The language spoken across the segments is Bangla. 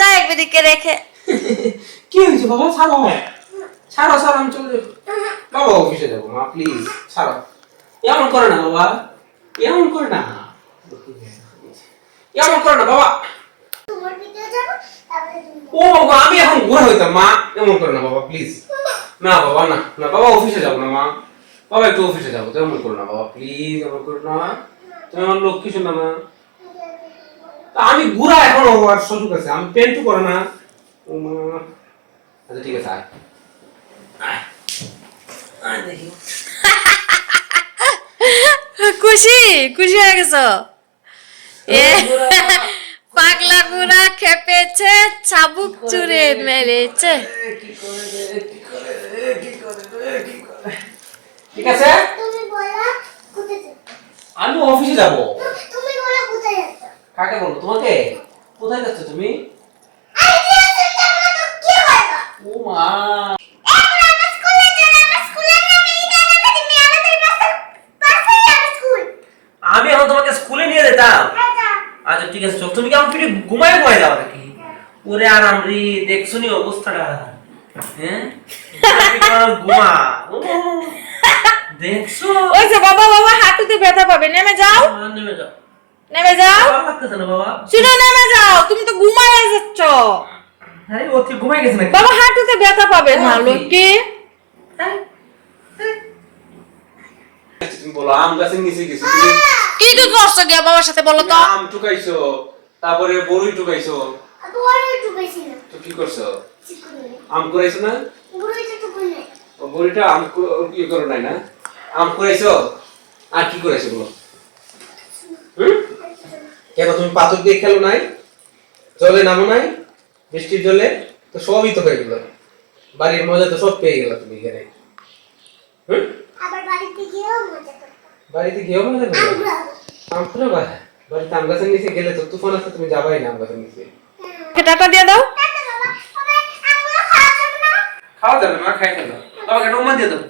যা একদিকে রেখে। কি হয়েছে বাবা? ছাড়ো ছাড়ো ছাড়ো, আমি চলে যাবো বাবা, অফিসে যাবো মা, প্লিজ ছাড়ো। এমন করে না বাবা, এমন করে না, এমন করে না বাবা। ও বাবা, আমি এখন ঘোরা হইতাম মা, এমন করে না বাবা প্লিজ। না বাবা, না না বাবা, অফিসে যাবো না মা, বাবা একটু অফিসে যাবো, এমন করো না বাবা প্লিজ, এমন করো না। তুমি আমার লক্ষ্মী শোনা না, আমি ঘুরা এখন আর সুযোগ আছে, আমি পেন্টু করে না। ও মা, আচ্ছা ঠিক আছে, আয় আয় দেখি। খুশি খুশি হয়ে গেছো? পাগলা বুড়া খেপেছে, চাবুক চুরে মেরেছে। ঠিক আছে, আমি অফিসে যাব। কাকে বলবো? তোমাকে? কোথায় যাচ্ছ তুমি? ও মা, আমি এখন তোমাকে স্কুলে নিয়ে যেতাম। আচ্ছা ঠিক আছে, চল। তুমি কি আমার পিঠে ঘুমায় যাও নাকি? ওরে আরাম রে, দেখছো নি অবস্থাটা? হ্যাঁ, ঘুমা দেখছো? ওই যে বাবা বাবা হাঁটুতে ব্যথা পাবে, নেমে যাও নেমে যাও, নেমে যাও। ভালো লাগতেছে না বাবা। শুনো, নেমে যাও, তুমি তো ঘুমায় যাচ্ছ। আরে ও কি ঘুমাই গেছে নাকি? বাবা হাঁটুতে ব্যথা পাবে না লোকটি। তুমি বলো, আম গাছের নিচে গেছি তুমি? কি কি করছো গিয়া বাবার সাথে বলো তো? আম টুকাইছো, তারপরে বড়ই টুকাইছো, তো কি করছো? আম কুড়াইছো না? ও বড়িটা আম ইয়ে করো নাই না? আম কুড়াইছো, আর কি করেছো বলো? কেন তুমি পাথর দিয়ে খেলো নাই? জলে নামো নাই? বৃষ্টির জলে তো সবই তো হয়ে গেল, বাড়ির মজা তো সব পেয়ে গেল তুমি এখানে। বাড়িতে গিয়েও মজা করবে? আম কুড়াবা? বাড়িতে আম গাছের নিচে গেলে তো তুফান আসতে তুমি যাবাই না আম গাছের নিচে। টাকা দিয়ে দাও। খাওয়া যাবে মা, খাই খেলো, বাবাকে একটা উম্মা দিয়ে দাও।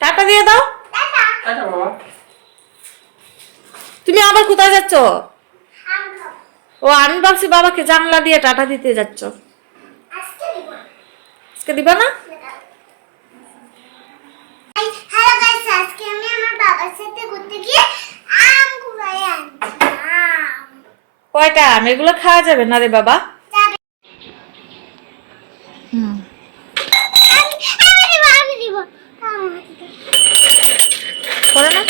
টাকা দিয়ে দাও। আচ্ছা বাবা। তুমি আবার কোথায় যাচ্ছ? ও, আমি ভাবছি বাবাকে জানলা দিয়ে টাটা দিতে যাচ্ছ। আজকে দিবা না? কয়টা আম? এগুলো খাওয়া যাবে না রে বাবা। করে না?